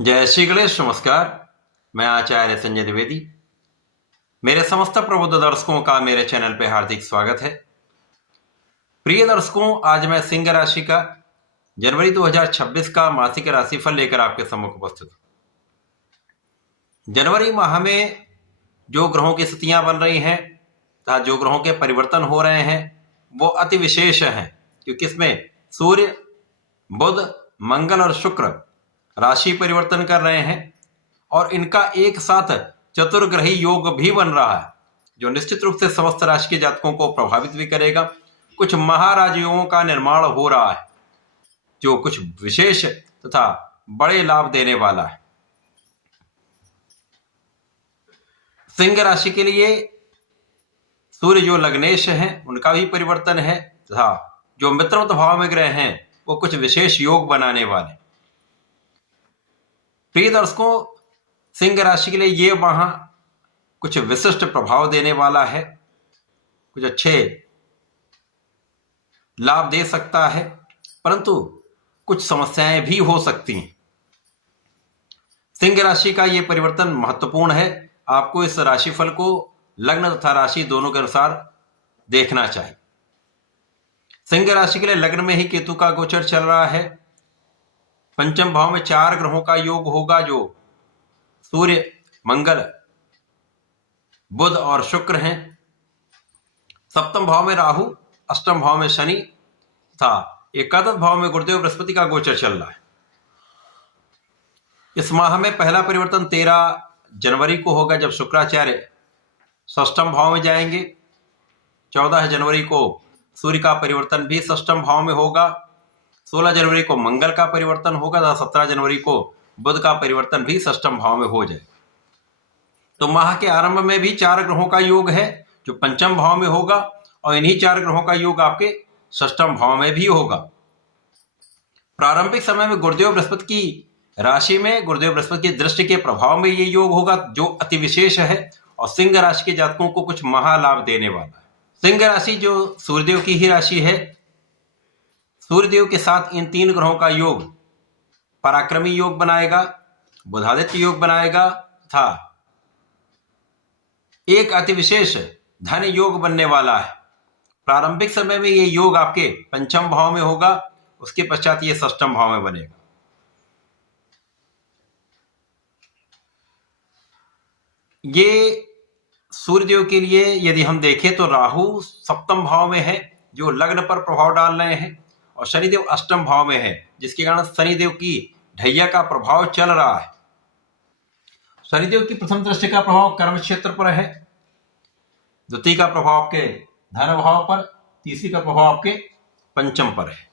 जय श्री गणेश। नमस्कार। मैं आचार्य संजय द्विवेदी। मेरे समस्त प्रबुद्ध दर्शकों का मेरे चैनल पे हार्दिक स्वागत है। प्रिय दर्शकों, आज मैं सिंह राशि का जनवरी 2026 का मासिक राशिफल लेकर आपके सम्मुख उपस्थित हूं। जनवरी माह में जो ग्रहों की स्थितियां बन रही हैं तथा जो ग्रहों के परिवर्तन हो रहे हैं वो अति विशेष हैं, क्योंकि इसमें सूर्य, बुध, मंगल और शुक्र राशि परिवर्तन कर रहे हैं और इनका एक साथ चतुर्ग्रही योग भी बन रहा है, जो निश्चित रूप से समस्त राशि के जातकों को प्रभावित भी करेगा। कुछ महाराज योगों का निर्माण हो रहा है जो कुछ विशेष तथा बड़े लाभ देने वाला है। सिंह राशि के लिए सूर्य जो लग्नेश हैं उनका भी परिवर्तन है तथा जो मित्रवत भाव में ग्रह हैं वो कुछ विशेष योग बनाने वाले। प्रिय दर्शकों, सिंह राशि के लिए ये माह कुछ विशिष्ट प्रभाव देने वाला है, कुछ अच्छे लाभ दे सकता है, परंतु कुछ समस्याएं भी हो सकती हैं। सिंह राशि का ये परिवर्तन महत्वपूर्ण है। आपको इस राशिफल को लग्न तथा राशि दोनों के अनुसार देखना चाहिए। सिंह राशि के लिए लग्न में ही केतु का गोचर चल रहा है। पंचम भाव में 4 ग्रहों का योग होगा, जो सूर्य, मंगल, बुध और शुक्र हैं। सप्तम भाव में राहु, अष्टम भाव में शनि तथा एकादश भाव में गुरुदेव बृहस्पति का गोचर चल रहा है। इस माह में पहला परिवर्तन 13 जनवरी को होगा, जब शुक्राचार्य षष्ठम भाव में जाएंगे। 14 जनवरी को सूर्य का परिवर्तन भी षष्ठम भाव में होगा। 16 जनवरी को मंगल का परिवर्तन होगा तथा 17 जनवरी को बुध का परिवर्तन भी षष्ठम भाव में हो जाए। तो माह के आरंभ में भी 4 ग्रहों का योग है जो पंचम भाव में होगा और इन्हीं 4 ग्रहों का योग आपके षष्ठम भाव में भी होगा। प्रारंभिक समय में गुरुदेव बृहस्पति की राशि में गुरुदेव बृहस्पति की दृष्टि के प्रभाव में ये योग होगा, जो अति विशेष है और सिंह राशि के जातकों को कुछ महालाभ देने वाला है। सिंह राशि जो सूर्यदेव की ही राशि है, सूर्यदेव के साथ इन 3 ग्रहों का योग पराक्रमी योग बनाएगा, बुधादित्य योग बनाएगा तथा एक अति विशेष धन योग बनने वाला है। प्रारंभिक समय में ये योग आपके पंचम भाव में होगा, उसके पश्चात ये षष्ठम भाव में बनेगा। ये सूर्यदेव के लिए यदि हम देखें तो राहु सप्तम भाव में है, जो लग्न पर प्रभाव डाल रहे हैं, और शनिदेव अष्टम भाव में है, जिसके कारण शनिदेव की ढैया का प्रभाव चल रहा है। शनिदेव की प्रथम दृष्टि का प्रभाव कर्म क्षेत्र पर है, द्वितीय का प्रभाव आपके धन भाव पर, तीसरी का प्रभाव आपके पंचम पर है।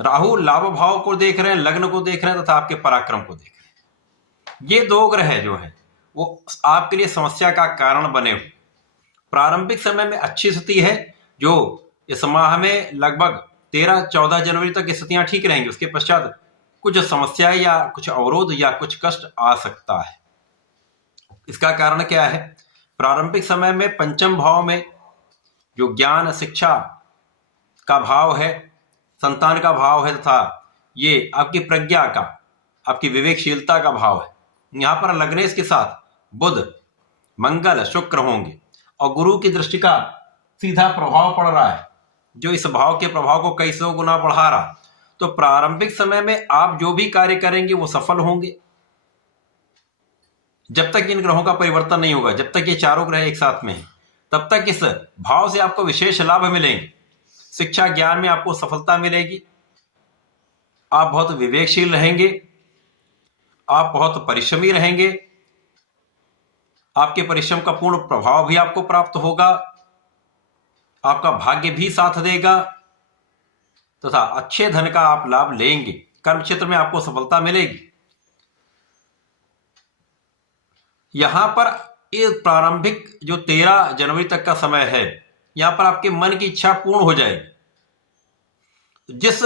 राहु लाभ भाव को देख रहे हैं, लग्न को देख रहे हैं तथा आपके पराक्रम को देख रहे हैं। ये 2 ग्रह जो है वो आपके लिए समस्या का कारण बने हुए। प्रारंभिक समय में अच्छी स्थिति है, जो इस माह में लगभग 13-14 जनवरी तक स्थितियां ठीक रहेंगी। उसके पश्चात कुछ समस्याएं या कुछ अवरोध या कुछ कष्ट आ सकता है। इसका कारण क्या है? प्रारंभिक समय में पंचम भाव में जो ज्ञान शिक्षा का भाव है, संतान का भाव है तथा ये आपकी प्रज्ञा का, आपकी विवेकशीलता का भाव है। यहाँ पर लग्नेश के साथ बुध, मंगल, शुक्र होंगे और गुरु की दृष्टि का सीधा प्रभाव पड़ रहा है, जो इस भाव के प्रभाव को कई सौ गुना बढ़ा रहा। तो प्रारंभिक समय में आप जो भी कार्य करेंगे वो सफल होंगे, जब तक इन ग्रहों का परिवर्तन नहीं होगा। जब तक ये 4 ग्रह एक साथ में हैं, तब तक इस भाव से आपको विशेष लाभ मिलेंगे। शिक्षा ज्ञान में आपको सफलता मिलेगी, आप बहुत विवेकशील रहेंगे, आप बहुत परिश्रमी रहेंगे, आपके परिश्रम का पूर्ण प्रभाव भी आपको प्राप्त होगा, आपका भाग्य भी साथ देगा तथा अच्छे धन का आप लाभ लेंगे। कर्म क्षेत्र में आपको सफलता मिलेगी। यहां पर ये प्रारंभिक जो 13 जनवरी तक का समय है, यहां पर आपके मन की इच्छा पूर्ण हो जाएगी। जिस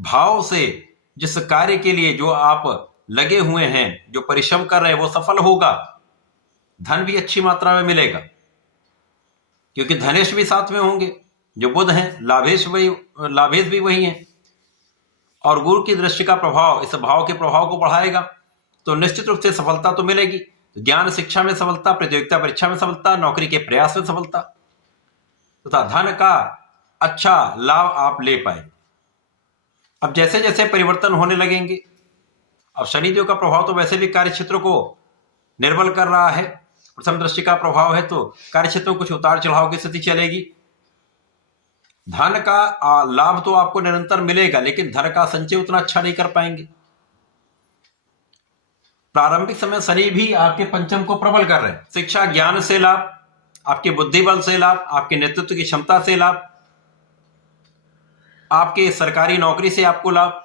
भाव से, जिस कार्य के लिए जो आप लगे हुए हैं, जो परिश्रम कर रहे हैं, वो सफल होगा। धन भी अच्छी मात्रा में मिलेगा, क्योंकि धनेश भी साथ में होंगे, जो बुध हैं। लाभेश भी वही हैं और गुरु की दृष्टि का प्रभाव इस भाव के प्रभाव को बढ़ाएगा, तो निश्चित रूप से सफलता तो मिलेगी। ज्ञान शिक्षा में सफलता, प्रतियोगिता परीक्षा में सफलता, नौकरी के प्रयास में सफलता तथा धन का अच्छा लाभ आप ले पाए। अब जैसे जैसे परिवर्तन होने लगेंगे, अब शनिदेव का प्रभाव तो वैसे भी कार्य क्षेत्र को निर्बल कर रहा है, प्रथम दृष्टि का प्रभाव है, तो कार्य क्षेत्र में कुछ उतार चढ़ाव की स्थिति चलेगी। धन का लाभ तो आपको निरंतर मिलेगा, लेकिन धन का संचय उतना अच्छा नहीं कर पाएंगे। प्रारंभिक समय शनि भी आपके पंचम को प्रबल कर रहे हैं। शिक्षा ज्ञान से लाभ, आपके बुद्धि बल से लाभ, आपके नेतृत्व की क्षमता से लाभ, आपके सरकारी नौकरी से आपको लाभ,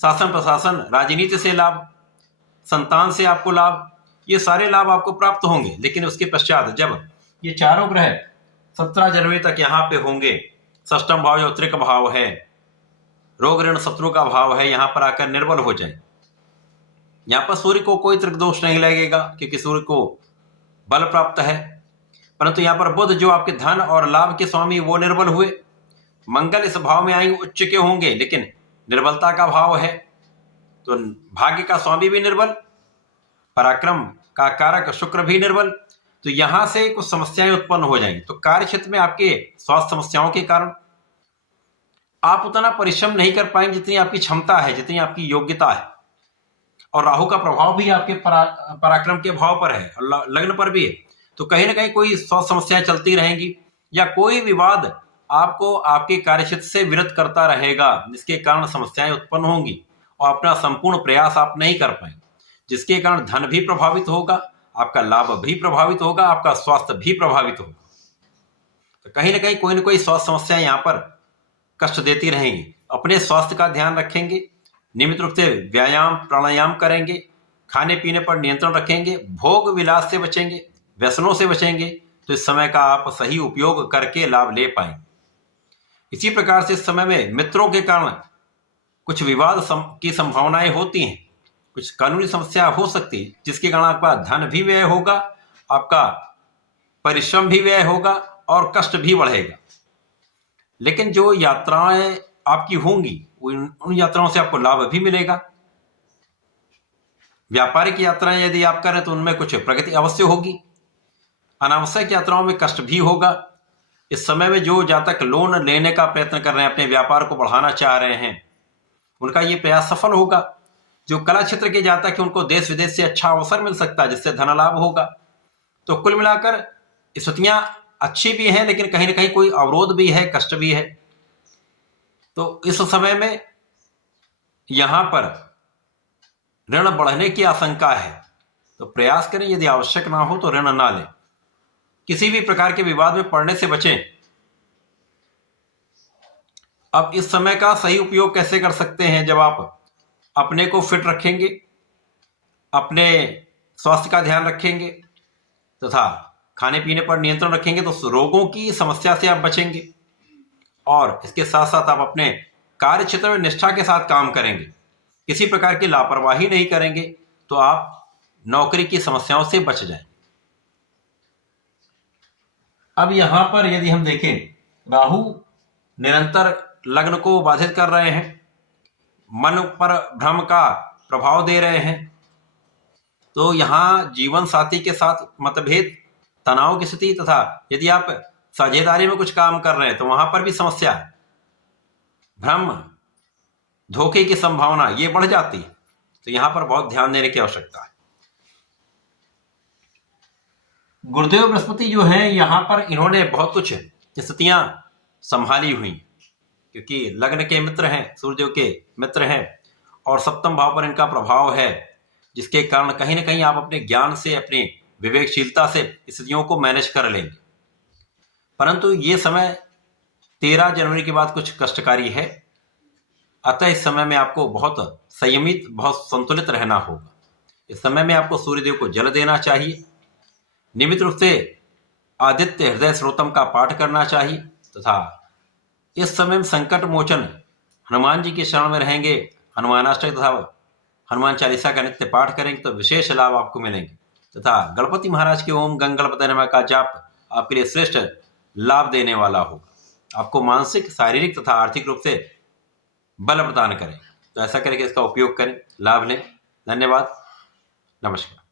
शासन प्रशासन राजनीति से लाभ, संतान से आपको लाभ, ये सारे लाभ आपको प्राप्त होंगे। लेकिन उसके पश्चात जब ये चारों ग्रह 17 जनवरी तक यहाँ पे होंगे, षष्ठम भाव जो त्रिक भाव है, रोग ऋण शत्रु का भाव है, यहाँ पर आकर निर्बल हो जाए। यहाँ पर सूर्य को कोई त्रिक दोष नहीं लगेगा क्योंकि सूर्य को बल प्राप्त है, परंतु यहाँ पर बुध जो आपके धन और लाभ के स्वामी वो निर्बल हुए। मंगल इस भाव में आएंगे, उच्च के होंगे, लेकिन निर्बलता का भाव है, तो भाग्य का स्वामी भी निर्बल, पराक्रम का कारक शुक्र भी निर्बल, तो यहां से कुछ समस्याएं उत्पन्न हो जाएंगी। तो कार्य क्षेत्र में आपके स्वास्थ्य समस्याओं के कारण आप उतना परिश्रम नहीं कर पाएंगे जितनी आपकी क्षमता है, जितनी आपकी योग्यता है। और राहु का प्रभाव भी आपके पराक्रम के भाव पर है और लग्न पर भी है, तो कहीं ना कहीं कोई स्वास्थ्य समस्याएं चलती रहेंगी या कोई विवाद आपको आपके कार्यक्षेत्र से विरत करता रहेगा, जिसके कारण समस्याएं उत्पन्न होंगी और अपना संपूर्ण प्रयास आप नहीं कर पाएंगे, जिसके कारण धन भी प्रभावित होगा, आपका लाभ भी प्रभावित होगा, आपका स्वास्थ्य भी प्रभावित होगा। तो कहीं ना कोई स्वास्थ्य समस्याएं यहाँ पर कष्ट देती रहेंगी। अपने स्वास्थ्य का ध्यान रखेंगे, नियमित रूप से व्यायाम प्राणायाम करेंगे, खाने पीने पर नियंत्रण रखेंगे, भोग विलास से बचेंगे, व्यसनों से बचेंगे, तो इस समय का आप सही उपयोग करके लाभ ले पाएंगे। इसी प्रकार से इस समय में मित्रों के कारण कुछ विवाद की संभावनाएं होती हैं, कुछ कानूनी समस्या हो सकती है, जिसके कारण आपका धन भी व्यय होगा, आपका परिश्रम भी व्यय होगा और कष्ट भी बढ़ेगा। लेकिन जो यात्राएं आपकी होंगी उन यात्राओं से आपको लाभ भी मिलेगा। व्यापारिक यात्राएं यदि आप करें तो उनमें कुछ प्रगति अवश्य होगी। अनावश्यक यात्राओं में कष्ट भी होगा। इस समय में जो जातक लोन लेने का प्रयत्न कर रहे हैं, अपने व्यापार को बढ़ाना चाह रहे हैं, उनका ये प्रयास सफल होगा। जो कला क्षेत्र के जातक हैं उनको देश विदेश से अच्छा अवसर मिल सकता है, जिससे धन लाभ होगा। तो कुल मिलाकर स्थितियां अच्छी भी हैं, लेकिन कहीं ना कहीं कोई अवरोध भी है, कष्ट भी है। तो इस समय में यहां पर ऋण बढ़ने की आशंका है, तो प्रयास करें यदि आवश्यक ना हो तो ऋण ना लें, किसी भी प्रकार के विवाद में पड़ने से बचें। अब इस समय का सही उपयोग कैसे कर सकते हैं? जब आप अपने को फिट रखेंगे, अपने स्वास्थ्य का ध्यान रखेंगे तथा खाने पीने पर नियंत्रण रखेंगे, तो रोगों की समस्या से आप बचेंगे। और इसके साथ साथ आप अपने कार्य क्षेत्र में निष्ठा के साथ काम करेंगे, किसी प्रकार की लापरवाही नहीं करेंगे, तो आप नौकरी की समस्याओं से बच जाएं। अब यहां पर यदि हम देखें, राहु निरंतर लग्न को बाधित कर रहे हैं, मन पर भ्रम का प्रभाव दे रहे हैं, तो यहां जीवन साथी के साथ मतभेद, तनाव की स्थिति तथा यदि आप साझेदारी में कुछ काम कर रहे हैं तो वहां पर भी समस्या है, भ्रम, धोखे की संभावना ये बढ़ जाती है। तो यहां पर बहुत ध्यान देने की आवश्यकता है। गुरुदेव बृहस्पति जो है यहां पर इन्होंने बहुत कुछ स्थितियां संभाली हुई, क्योंकि लग्न के मित्र हैं, सूर्यदेव के मित्र हैं और सप्तम भाव पर इनका प्रभाव है, जिसके कारण कहीं ना कहीं आप अपने ज्ञान से, अपनी विवेकशीलता से स्थितियों को मैनेज कर लेंगे। परंतु ये समय 13 जनवरी के बाद कुछ कष्टकारी है, अतः इस समय में आपको बहुत संयमित, बहुत संतुलित रहना होगा। इस समय में आपको सूर्यदेव को जल देना चाहिए, नियमित रूप से आदित्य हृदय स्रोतम का पाठ करना चाहिए तथा इस समय में संकट मोचन हनुमान जी की शरण में रहेंगे, हनुमानाष्टक तथा हनुमान चालीसा का नित्य पाठ करेंगे तो विशेष लाभ आपको मिलेंगे। तथा गणपति महाराज के ओम गंग गणपति नमः का जाप आपके लिए श्रेष्ठ लाभ देने वाला होगा। आपको मानसिक, शारीरिक तथा आर्थिक रूप से बल प्रदान करें। तो ऐसा करके इसका उपयोग करें, लाभ लें। धन्यवाद, नमस्कार।